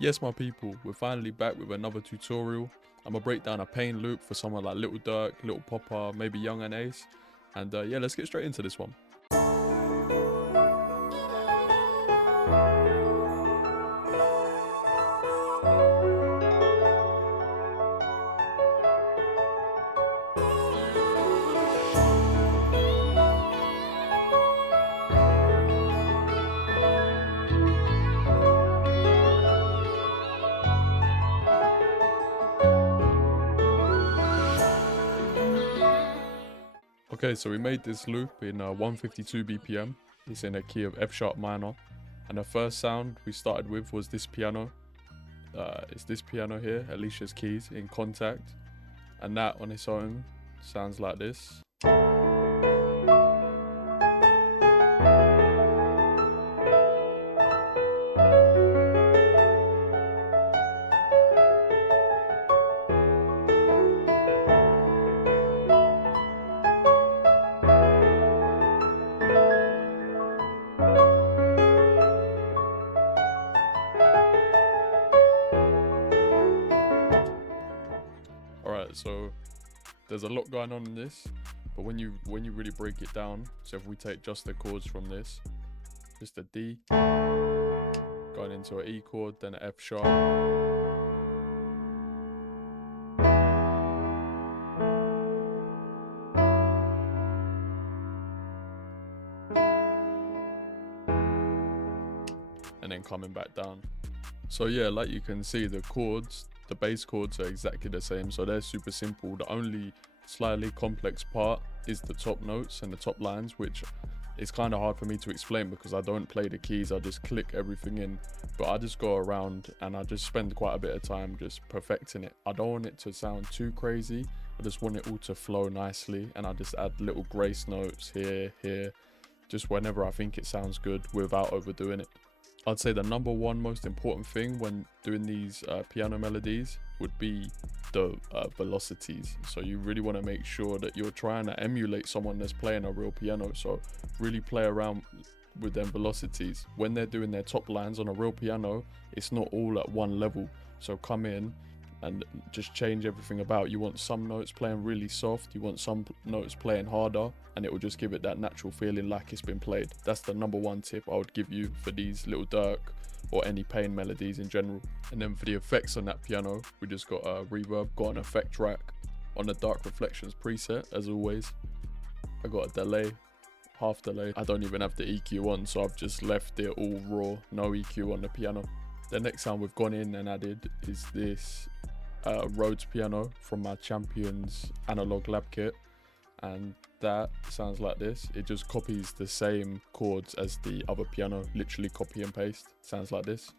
Yes, my people, we're finally back with another tutorial. I'm gonna break down a pain loop for someone like Lil Durk, Lil Poppa, maybe Young and Ace. And yeah, let's get straight into this one. Okay, so we made this loop in 152 BPM. It's in a key of F sharp minor. And the first sound we started with was this piano. It's this piano here, Alicia's keys, in contact. And that on its own sounds like this. Alright, so there's a lot going on in this, but when you really break it down, so if we take just the chords from this, just a D, going into an E chord, then an F sharp, and then coming back down. So yeah, like you can see, the chords, the bass chords are exactly the same, so they're super simple. The only slightly complex part is the top notes and the top lines, which is kind of hard for me to explain because I don't play the keys, I just click everything in. But I just go around and I just spend quite a bit of time just perfecting it. I don't want it to sound too crazy, I just want it all to flow nicely, and I just add little grace notes here, just whenever I think it sounds good without overdoing it. I'd say the number one most important thing when doing these piano melodies would be the velocities. So you really want to make sure that you're trying to emulate someone that's playing a real piano. So really play around with them velocities. When they're doing their top lines on a real piano, it's not all at one level. So come in and just change everything about. You want some notes playing really soft, you want some notes playing harder, and it will just give it that natural feeling like it's been played. That's the number one tip I would give you for these Lil Durk or any pain melodies in general. And then for the effects on that piano, we just got a reverb, got an effect rack on the Dark Reflections preset as always. I got a delay, half delay. I don't even have the EQ on, so I've just left it all raw, no EQ on the piano. The next sound we've gone in and added is this RHODES piano from my Champions analog lab kit, and that sounds like this. It just copies the same chords as the other piano, literally copy and paste. Sounds like this.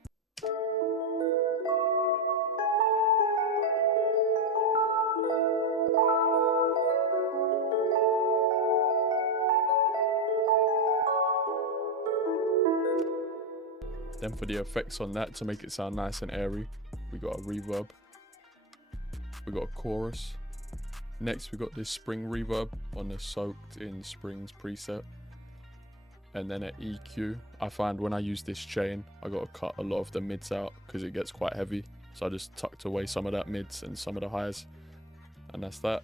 Then for the effects on that, to make it sound nice and airy, we got a reverb, we got a chorus. Next we got this spring reverb on the Soaked in Springs preset, and then an EQ. I find when I use this chain, I got to cut a lot of the mids out because it gets quite heavy, so I just tucked away some of that mids and some of the highs, and that's that.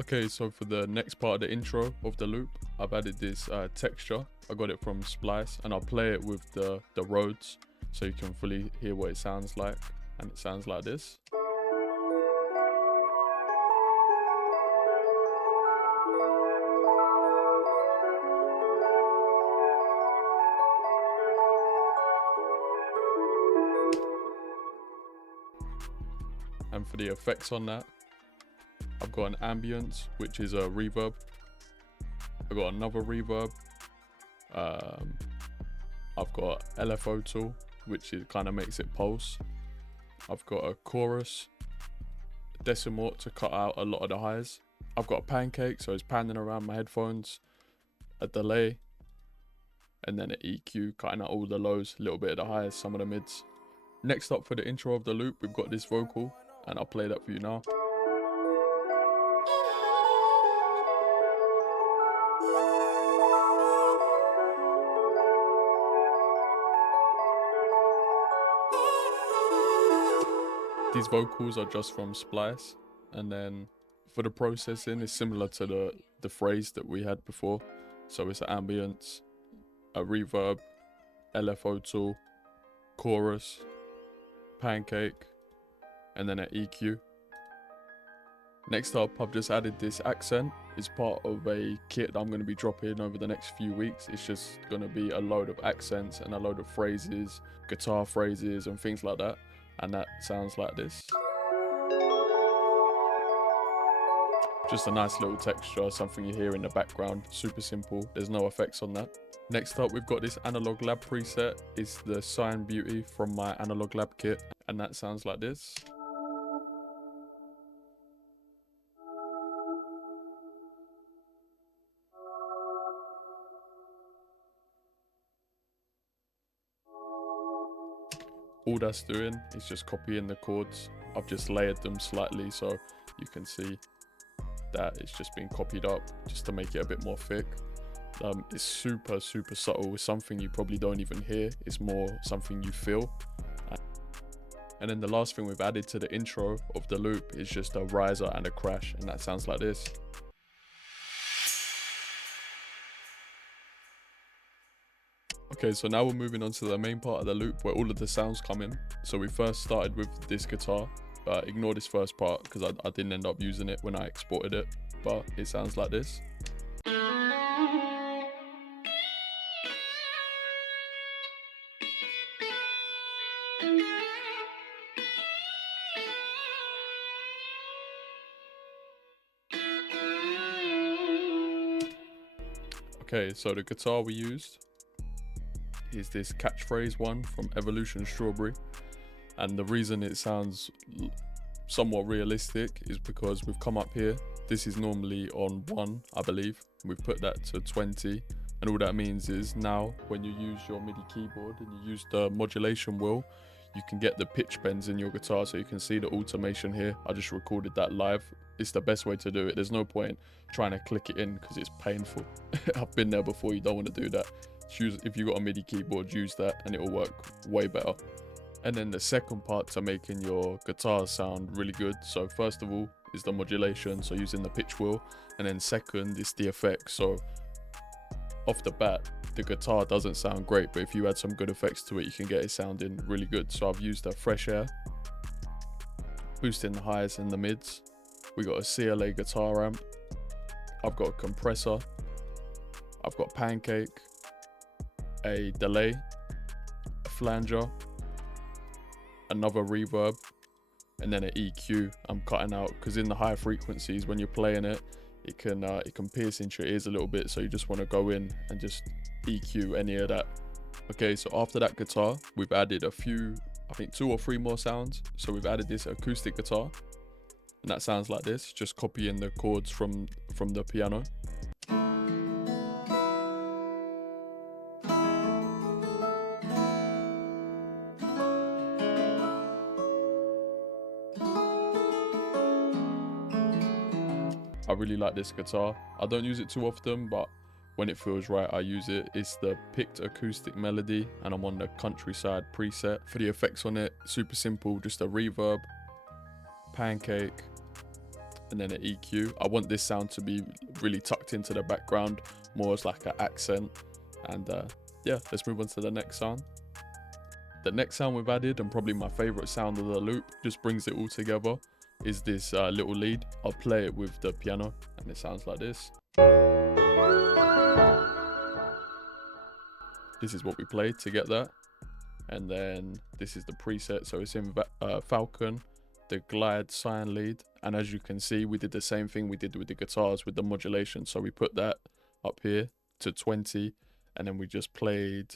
Okay, so for the next part of the intro of the loop, I've added this texture. I got it from Splice, and I'll play it with the RHODES so you can fully hear what it sounds like, and it sounds like this. And for the effects on that, I've got an ambience, which is a reverb. I've got another reverb. I've got LFO tool, which kind of makes it pulse. I've got a chorus, decimort to cut out a lot of the highs. I've got a pancake, so it's panning around my headphones. A delay, and then an EQ, cutting out all the lows, a little bit of the highs, some of the mids. Next up for the intro of the loop, we've got this vocal, and I'll play that for you now. These vocals are just from Splice, and then for the processing, it's similar to the phrase that we had before. So it's an ambience, a reverb, LFO tool, chorus, pancake, and then an EQ. Next up, I've just added this accent. It's part of a kit that I'm going to be dropping over the next few weeks. It's just going to be a load of accents and a load of phrases, guitar phrases and things like that. And that sounds like this. Just a nice little texture, something you hear in the background. Super simple, there's no effects on that. Next up, we've got this Analog Lab preset. It's the Cyan Beauty from my Analog Lab kit, and that sounds like this. All that's doing is just copying the chords. I've just layered them slightly so you can see that it's just been copied up just to make it a bit more thick. It's super subtle. It's something you probably don't even hear. It's more something you feel. And then the last thing we've added to the intro of the loop is just a riser and a crash, and that sounds like this. Okay, so now we're moving on to the main part of the loop where all of the sounds come in. So we first started with this guitar. Ignore this first part because I didn't end up using it when I exported it, but it sounds like this. Okay, so the guitar we used is this catchphrase one from Evolution Strawberry, and the reason it sounds somewhat realistic is because we've come up here. This is normally on 1, I believe. We've put that to 20, and all that means is now when you use your MIDI keyboard and you use the modulation wheel, you can get the pitch bends in your guitar. So you can see the automation here. I just recorded that live. It's the best way to do it. There's no point trying to click it in because it's painful. I've been there before. You don't want to do that. If you got a MIDI keyboard, use that and it will work way better. And then the second part to making your guitar sound really good. So first of all is the modulation, so using the pitch wheel, and then second is the effects. So off the bat, the guitar doesn't sound great, but if you add some good effects to it, you can get it sounding really good. So I've used a fresh air, boosting the highs and the mids. We got a CLA guitar amp. I've got a compressor. I've got pancake, a delay, a flanger, another reverb, and then an EQ I'm cutting out because in the higher frequencies when you're playing it, it can pierce into your ears a little bit, so you just want to go in and just EQ any of that. Okay, so after that guitar, we've added a few, I think 2 or 3 more sounds. So we've added this acoustic guitar, and that sounds like this, just copying the chords from the piano. I really like this guitar. I don't use it too often, but when it feels right, I use it. It's the picked acoustic melody, and I'm on the countryside preset. For the effects on it, super simple, just a reverb, pancake, and then an EQ. I want this sound to be really tucked into the background, more as like an accent. And yeah, let's move on to the next sound. The next sound we've added, and probably my favorite sound of the loop, just brings it all together, is this little lead. I'll play it with the piano and it sounds like this. This is what we played to get that. And then this is the preset, so it's in Falcon, the Glide Cyan lead. And as you can see, we did the same thing we did with the guitars with the modulation. So we put that up here to 20, and then we just played,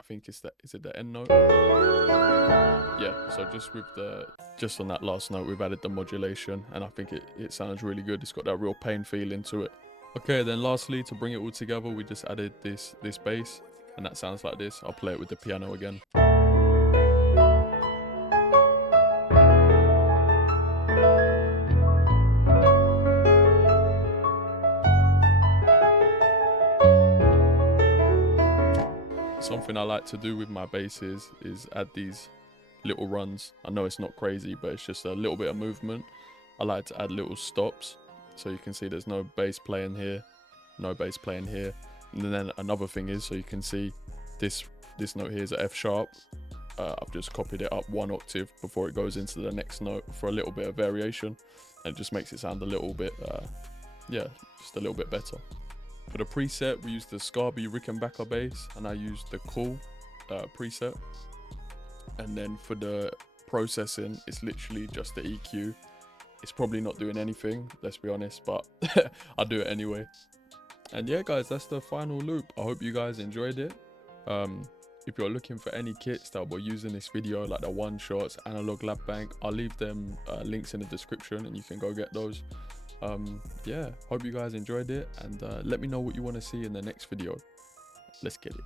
I think is it the end note? Yeah, so just on that last note, we've added the modulation, and I think it sounds really good. It's got that real pain feeling to it. Okay, then lastly, to bring it all together, we just added this bass, and that sounds like this. I'll play it with the piano again. Something I like to do with my basses is add these little runs. I know it's not crazy, but it's just a little bit of movement. I like to add little stops, so you can see there's no bass playing here, no bass playing here. And then another thing is, so you can see this note here is an F sharp. I've just copied it up 1 octave before it goes into the next note for a little bit of variation, and it just makes it sound a little bit yeah, just a little bit better. For the preset, we used the Scarby Rickenbacker bass, and I used the Cool preset. And then for the processing, it's literally just the EQ. It's probably not doing anything, let's be honest, but I'll do it anyway. And yeah guys, that's the final loop. I hope you guys enjoyed it. If you're looking for any kits that we're using this video, like the one shots, analog lab bank, I'll leave them links in the description and you can go get those. Yeah, hope you guys enjoyed it, and let me know what you want to see in the next video. Let's get it.